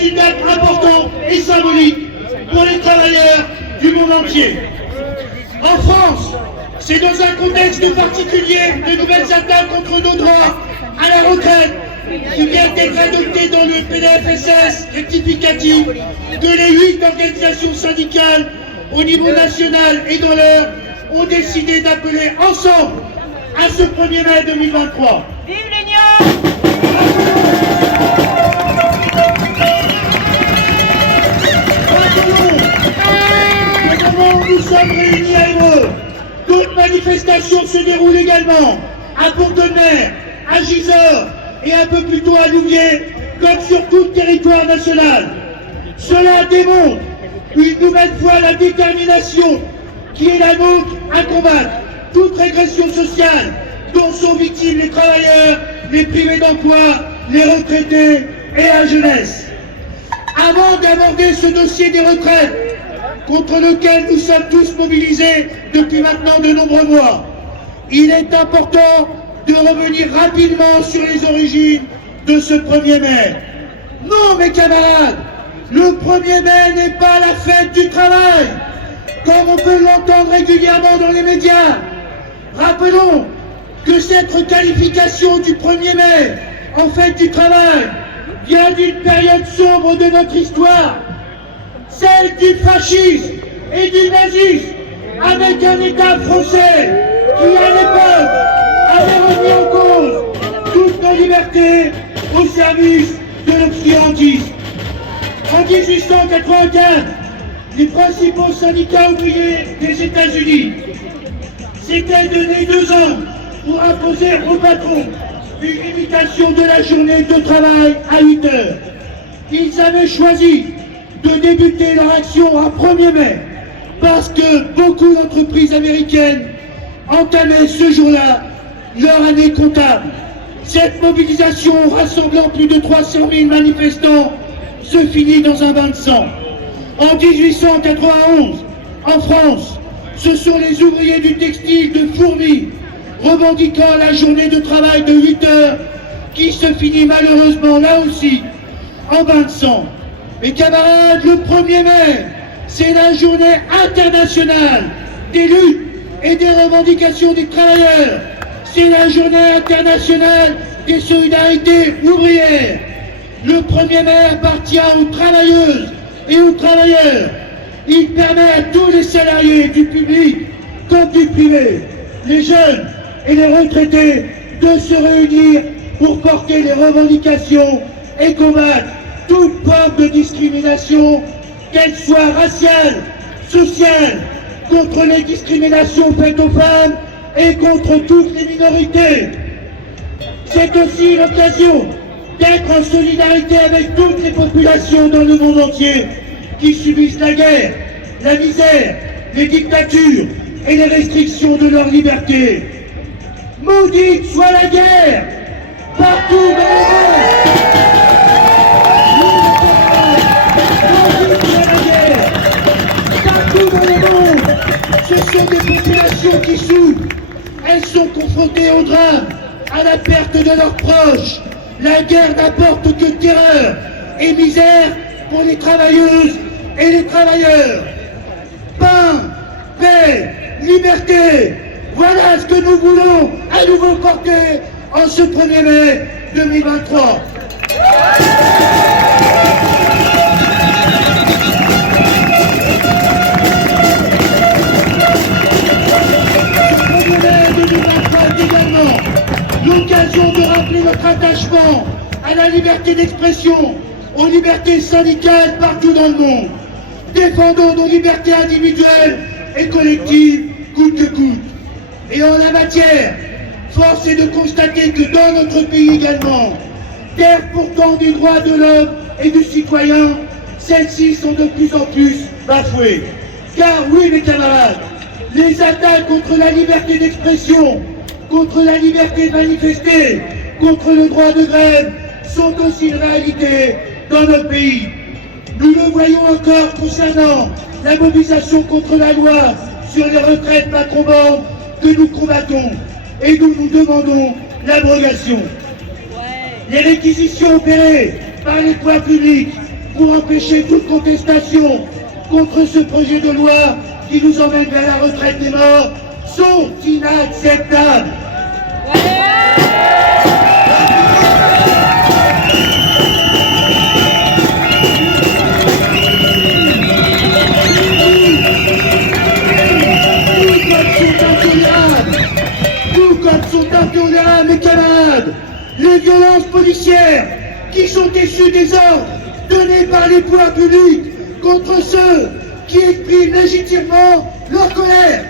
C'est une date importante et symbolique pour les travailleurs du monde entier. En France, c'est dans un contexte particulier de nouvelles attaques contre nos droits à la retraite qui viennent d'être adoptées dans le PLFSS rectificatif que les 8 organisations syndicales au niveau national et dans l'heure ont décidé d'appeler ensemble à ce 1er mai 2023. Vive l'Union! Au moment où nous sommes réunis à Évreux, d'autres manifestations se déroulent également à Bourg-de-Mer, à Gisors et un peu plus tôt à Louviers, comme sur tout le territoire national. Cela démontre une nouvelle fois la détermination qui est la nôtre à combattre toute régression sociale dont sont victimes les travailleurs, les privés d'emploi, les retraités et la jeunesse. Avant d'aborder ce dossier des retraites, contre lequel nous sommes tous mobilisés depuis maintenant de nombreux mois, il est important de revenir rapidement sur les origines de ce 1er mai. Non, mes camarades, le 1er mai n'est pas la fête du travail, comme on peut l'entendre régulièrement dans les médias. Rappelons que cette requalification du 1er mai en fête du travail vient d'une période sombre de notre histoire, celle du fascisme et du nazisme, avec un État français qui, à l'époque, avait remis en cause toutes nos libertés au service de l'obscurantisme. En 1895, les principaux syndicats ouvriers des États-Unis s'étaient donné 2 ans pour imposer aux patrons une limitation de la journée de travail à 8 heures. Ils avaient choisi de débuter leur action en 1er mai parce que beaucoup d'entreprises américaines entamaient ce jour-là leur année comptable. Cette mobilisation rassemblant plus de 300 000 manifestants se finit dans un bain de sang. En 1891, en France, ce sont les ouvriers du textile de Fourmi, revendiquant la journée de travail de 8 heures, qui se finit malheureusement là aussi en bain de sang. Mes camarades, le 1er mai, c'est la journée internationale des luttes et des revendications des travailleurs. C'est la journée internationale des solidarités ouvrières. Le 1er mai appartient aux travailleuses et aux travailleurs. Il permet à tous les salariés du public comme du privé, les jeunes et les retraités, de se réunir pour porter les revendications et combattre toute forme de discrimination, qu'elle soit raciale, sociale, contre les discriminations faites aux femmes et contre toutes les minorités. C'est aussi l'occasion d'être en solidarité avec toutes les populations dans le monde entier qui subissent la guerre, la misère, les dictatures et les restrictions de leur liberté. Maudite soit la guerre partout dans le monde. Maudite soit la guerre partout dans le monde. Ce sont des populations qui souffrent. Elles sont confrontées au drame, à la perte de leurs proches. La guerre n'apporte que terreur et misère pour les travailleuses et les travailleurs. Pain, paix, liberté, voilà ce que nous voulons à nouveau porter en ce 1er mai 2023. Ce 1er mai 2023 est également l'occasion de rappeler notre attachement à la liberté d'expression, aux libertés syndicales partout dans le monde. Défendons nos libertés individuelles et collectives coûte que coûte. Et en la matière, force est de constater que dans notre pays également, terre pourtant des droits de l'homme et du citoyen, celles-ci sont de plus en plus bafouées. Car oui, mes camarades, les attaques contre la liberté d'expression, contre la liberté de manifester, contre le droit de grève, sont aussi une réalité dans notre pays. Nous le voyons encore concernant la mobilisation contre la loi sur les retraites Macron-Borne que nous combattons et dont nous demandons l'abrogation. Les réquisitions opérées par les pouvoirs publics pour empêcher toute contestation contre ce projet de loi qui nous emmène vers la retraite des morts sont inacceptables. Tout comme sont intolérables, mes camarades, les violences policières qui sont issues des ordres donnés par les pouvoirs publics contre ceux qui expriment légitimement leur colère.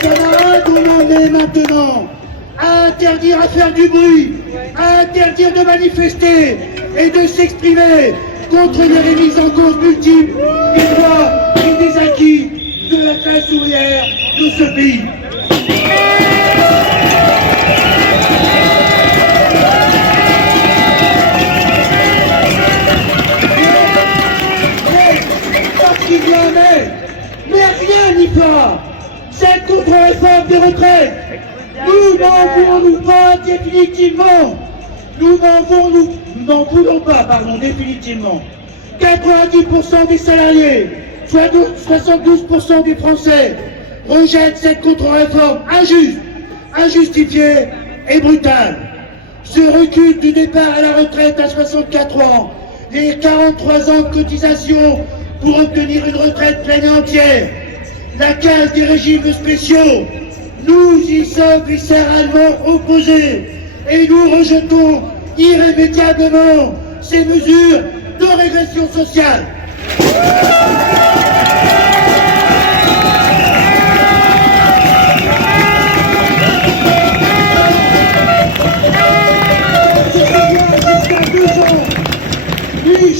Camarades, on en est maintenant à interdire à faire du bruit, à interdire de manifester et de s'exprimer contre les remises en cause multiples des droits et des acquis de la classe ouvrière de ce pays. Parce qu'il y en mais rien n'y fera. Cette contre-réforme des retraites, nous n'en voulons pas définitivement. Nous n'en voulons pas, définitivement. 90% des salariés, soit 72% des Français, rejettent cette contre-réforme injuste, injustifiée et brutale. Ce recul du départ à la retraite à 64 ans, les 43 ans de cotisation pour obtenir une retraite pleine et entière, la casse des régimes spéciaux, nous y sommes viscéralement opposés et nous rejetons irrémédiablement ces mesures de régression sociale.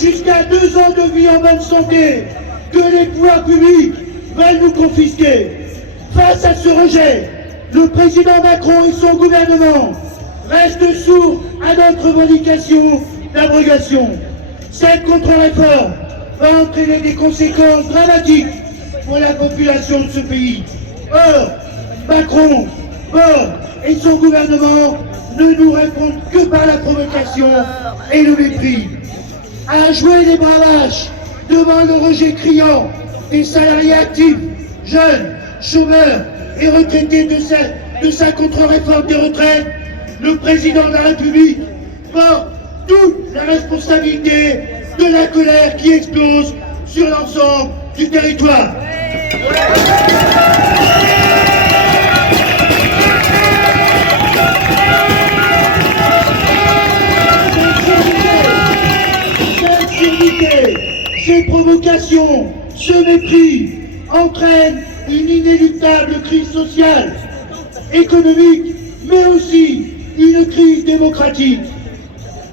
Jusqu'à 2 ans de vie en bonne santé que les pouvoirs publics veulent nous confisquer. Face à ce rejet, le président Macron et son gouvernement restent sourds à notre revendication d'abrogation. Cette contre-réforme va entraîner des conséquences dramatiques pour la population de ce pays. Or, Macron, et son gouvernement ne nous répondent que par la provocation et le mépris. À jouer les bravaches devant le rejet criant des salariés actifs, jeunes, chômeurs et retraités de sa contre-réforme des retraites, le président de la République porte toute la responsabilité de la colère qui explose sur l'ensemble du territoire. Ces provocations, ce mépris entraînent une inéluctable crise sociale, économique, mais aussi une crise démocratique.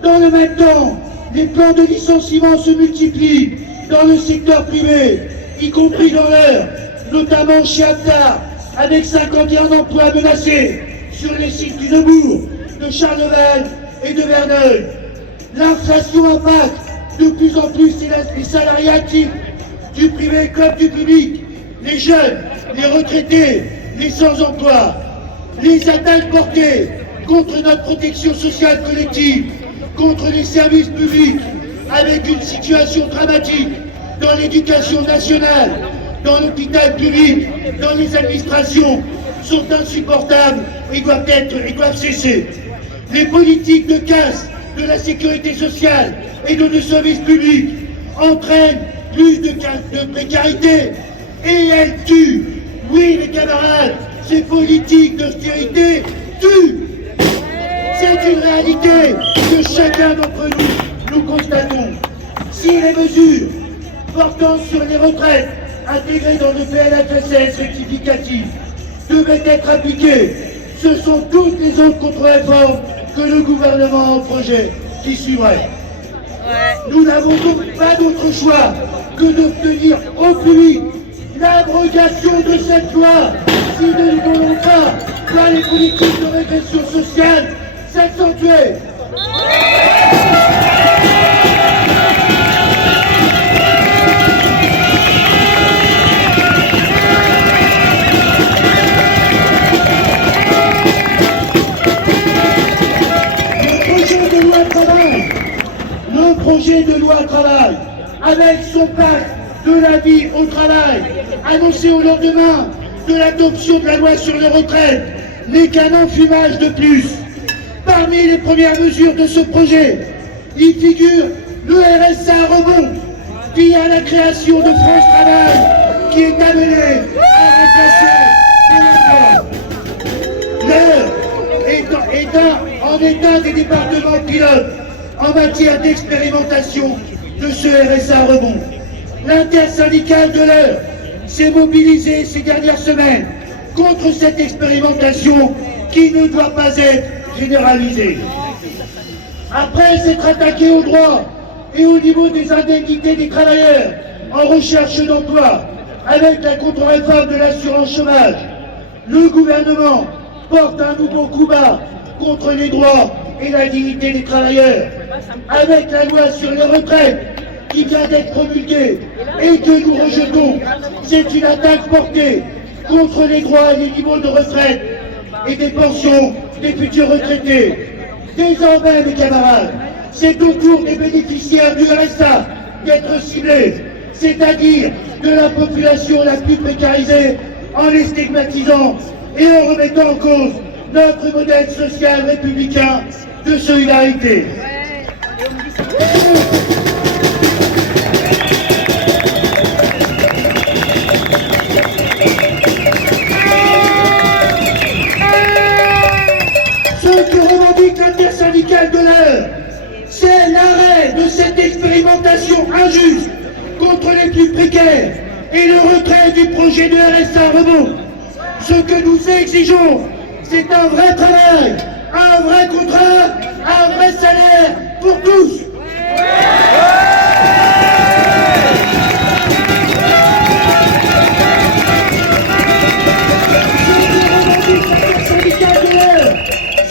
Dans le même temps, les plans de licenciement se multiplient dans le secteur privé, y compris dans l'heure, notamment chez Aptar, avec 51 emplois menacés sur les sites du Neubourg, de Charleval et de Verneuil. L'inflation impacte de plus en plus les salariés actifs du privé comme du public, les jeunes, les retraités, les sans-emploi. Les attaques portées contre notre protection sociale collective, contre les services publics, avec une situation dramatique dans l'éducation nationale, dans l'hôpital public, dans les administrations, sont insupportables et doivent cesser. Les politiques de casse de la sécurité sociale et de nos services publics entraînent plus de précarité et elles tuent. Oui, mes camarades, ces politiques d'austérité tuent. C'est une réalité que chacun d'entre nous constatons. Si les mesures portant sur les retraites intégrées dans le PLFSS rectificatif devaient être appliquées, ce sont toutes les autres contre-réformes que le gouvernement a en projet qui suivraient. Nous n'avons donc pas d'autre choix que d'obtenir au plus vite l'abrogation de cette loi si nous ne voulons pas voir les politiques de régression sociale s'accentuer. travail, avec son pacte de la vie au travail, annoncé au lendemain de l'adoption de la loi sur les retraites, n'est qu'un enfumage de plus. Parmi les premières mesures de ce projet, il figure le RSA rebond, via la création de France Travail, qui est amené à remplacer l'emploi. L'heure est un des départements pilotes en matière d'expérimentation de ce RSA rebond. L'intersyndicale de l'heure s'est mobilisée ces dernières semaines contre cette expérimentation qui ne doit pas être généralisée. Après s'être attaqué au droit et au niveau des indemnités des travailleurs en recherche d'emploi avec la contre-réforme de l'assurance chômage, le gouvernement porte un nouveau coup bas contre les droits et la dignité des travailleurs avec la loi sur les retraites qui vient d'être promulguée et que nous rejetons. C'est une attaque portée contre les droits et les niveaux de retraite et des pensions des futurs retraités. Désormais, mes camarades, c'est au tour des bénéficiaires du RSA d'être ciblés, c'est-à-dire de la population la plus précarisée, en les stigmatisant et en remettant en cause notre modèle social républicain de solidarité. Ce que revendique l'intersyndicale de l'heure, c'est l'arrêt de cette expérimentation injuste contre les plus précaires et le retrait du projet de RSA rebond. Ce que nous exigeons, c'est un vrai travail, un vrai contrat, un vrai salaire pour tous.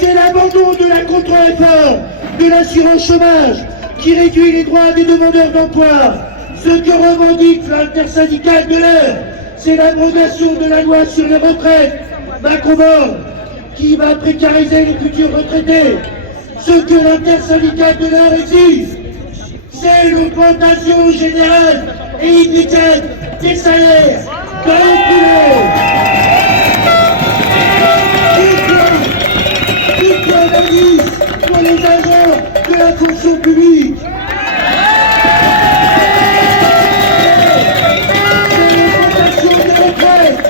C'est l'abandon de la contre-réforme de l'assurance chômage qui réduit les droits des demandeurs d'emploi. Ce que revendique l'intersyndicale de l'heure, c'est l'abrogation de la loi sur les retraites Macron qui va précariser les futurs retraités. Ce que l'intersyndicale de l'heure exige, c'est l'augmentation générale et immédiate des salaires dans les boulot. Pour les agents de la fonction publique. C'est l'augmentation des retraites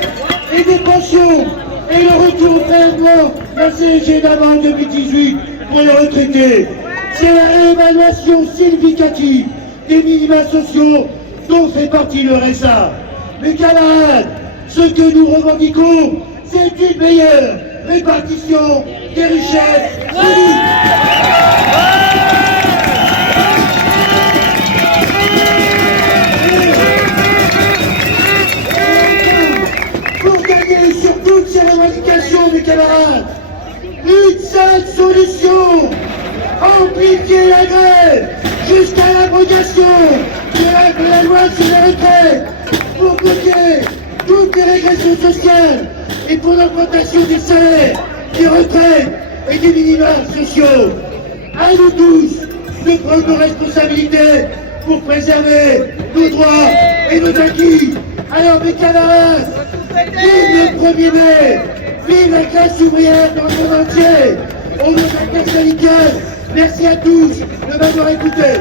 et des pensions et le retour au prélèvement de la CSG d'avant 2018 pour les retraités. C'est la réévaluation significative des minima sociaux dont fait partie le RSA. Mes camarades, ce que nous revendiquons, c'est une meilleure répartition des richesses publiques. Pour gagner sur toutes ces revendications, mes camarades, une seule solution, amplifier la grève jusqu'à l'abrogation de la loi sur les retraites pour bloquer toutes les régressions sociales et pour l'augmentation des salaires, des retraites et des minima sociaux. À nous tous de prendre nos responsabilités pour préserver nos droits et nos acquis. Alors mes camarades, vive le 1er mai, vive la classe ouvrière dans le monde entier. Au nom de l'intersyndicale, merci à tous de m'avoir écouté.